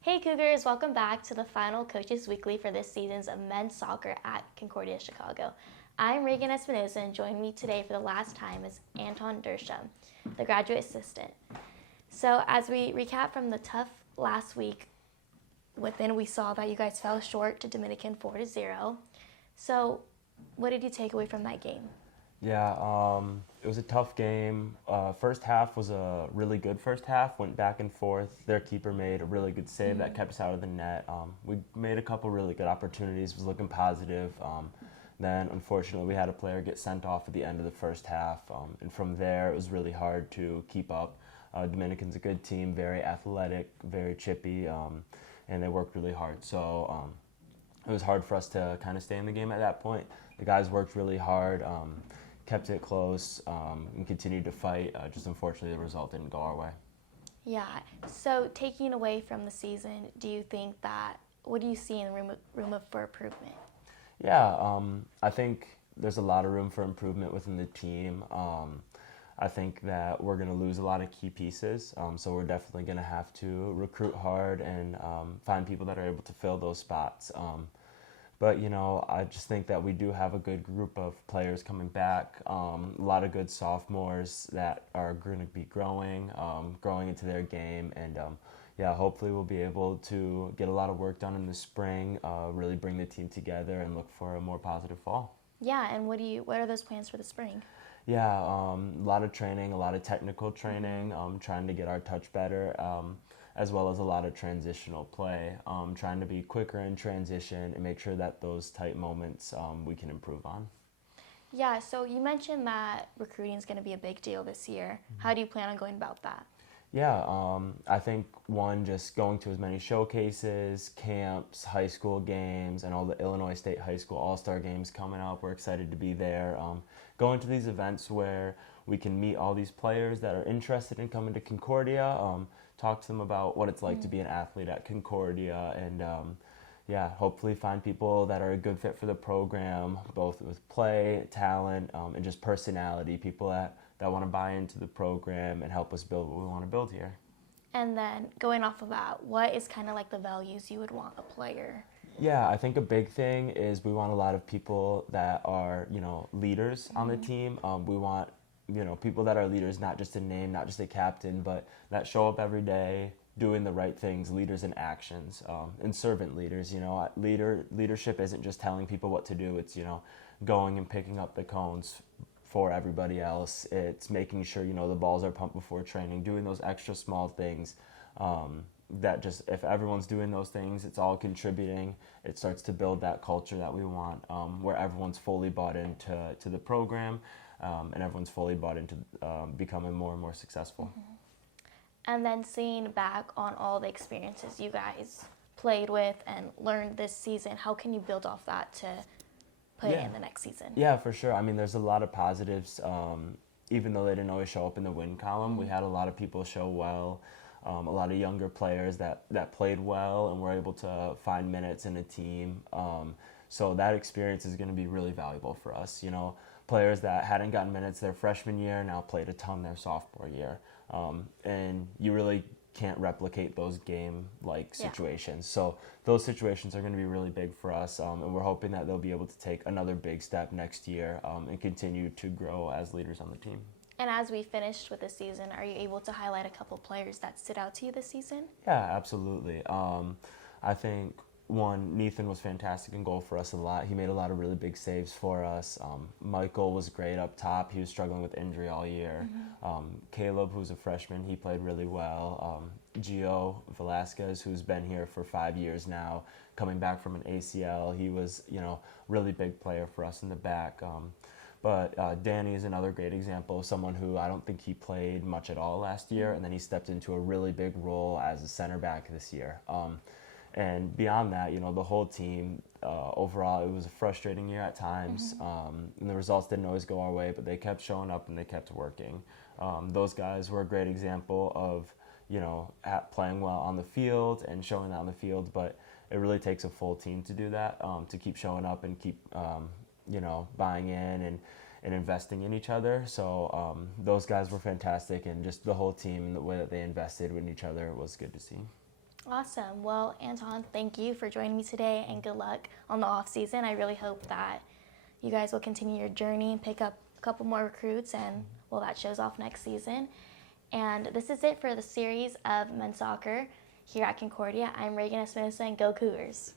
Hey Cougars, welcome back to the final Coaches Weekly for this season's of men's soccer at Concordia, Chicago. I'm Reagan Espinosa, and joining me today for the last time is Anton Dersham, the graduate assistant. So as we recap from the tough last week, we saw that you guys fell short to Dominican 4-0. So what did you take away from that game? Yeah, it was a tough game. First half was a really good first half. Went back and forth. Their keeper made a really good save that kept us out of the net. We made a couple really good opportunities. Was looking positive. Then unfortunately we had a player get sent off at the end of the first half, and from there it was really hard to keep up. Dominican's a good team, very athletic, very chippy, and they worked really hard. So it was hard for us to kind of stay in the game at that point. The guys worked really hard, kept it close, and continued to fight. Just unfortunately, the result didn't go our way. Yeah, so taking away from the season, what do you see in the room for improvement? Yeah, I think there's a lot of room for improvement within the team. I think that we're going to lose a lot of key pieces, so we're definitely going to have to recruit hard and find people that are able to fill those spots. But, I just think that we do have a good group of players coming back, a lot of good sophomores that are going to be growing into their game. And, hopefully we'll be able to get a lot of work done in the spring, really bring the team together and look for a more positive fall. Yeah, and what are those plans for the spring? Yeah, a lot of training, a lot of technical training, trying to get our touch better, as well as a lot of transitional play, trying to be quicker in transition and make sure that those tight moments we can improve on. Yeah, so you mentioned that recruiting is going to be a big deal this year. How do you plan on going about that? Yeah, I think one, just going to as many showcases, camps, high school games, and all the Illinois State High School All-Star games coming up. We're excited to be there. Going to these events where we can meet all these players that are interested in coming to Concordia, talk to them about what it's like to be an athlete at Concordia, and hopefully find people that are a good fit for the program, both with play, talent, and just personality, people that want to buy into the program and help us build what we want to build here. And then going off of that, what is kind of like the values you would want a player? Yeah, I think a big thing is we want a lot of people that are, leaders on the team. We want, people that are leaders, not just a name, not just a captain, but that show up every day, doing the right things, leaders in actions, and servant leaders. Leadership isn't just telling people what to do. It's, going and picking up the cones for everybody else. It's making sure, the balls are pumped before training, doing those extra small things. That just, if everyone's doing those things, it's all contributing. It starts to build that culture that we want, where everyone's fully bought into the program, and everyone's fully bought into becoming more and more successful. And then seeing back on all the experiences you guys played with and learned this season, how can you build off that to put it in the next season? Yeah, for sure. I mean, there's a lot of positives. Even though they didn't always show up in the win column, we had a lot of people show well. A lot of younger players that played well and were able to find minutes in a team. So that experience is going to be really valuable for us. Players that hadn't gotten minutes their freshman year now played a ton their sophomore year. And you really can't replicate those game-like situations. So those situations are going to be really big for us, and we're hoping that they'll be able to take another big step next year and continue to grow as leaders on the team. And as we finished with the season, are you able to highlight a couple players that stood out to you this season? Yeah, absolutely. I think one, Nathan was fantastic in goal for us a lot. He made a lot of really big saves for us. Michael was great up top. He was struggling with injury all year. Caleb, who's a freshman, he played really well. Gio Velasquez, who's been here for 5 years now, coming back from an ACL, he was, really big player for us in the back. But Danny is another great example of someone who I don't think he played much at all last year, and then he stepped into a really big role as a center back this year. And beyond that, the whole team, overall, it was a frustrating year at times. And the results didn't always go our way, but they kept showing up and they kept working. Those guys were a great example of, playing well on the field and showing that on the field, but it really takes a full team to do that, to keep showing up and keep, buying in and investing in each other. So those guys were fantastic, and just the whole team and the way that they invested in each other was good to see. Awesome. Well, Anton, thank you for joining me today, and good luck on the off season. I really hope that you guys will continue your journey and pick up a couple more recruits, and well, that shows off next season. And this is it for the series of men's soccer here at Concordia. I'm Reagan Espinosa, and go Cougars.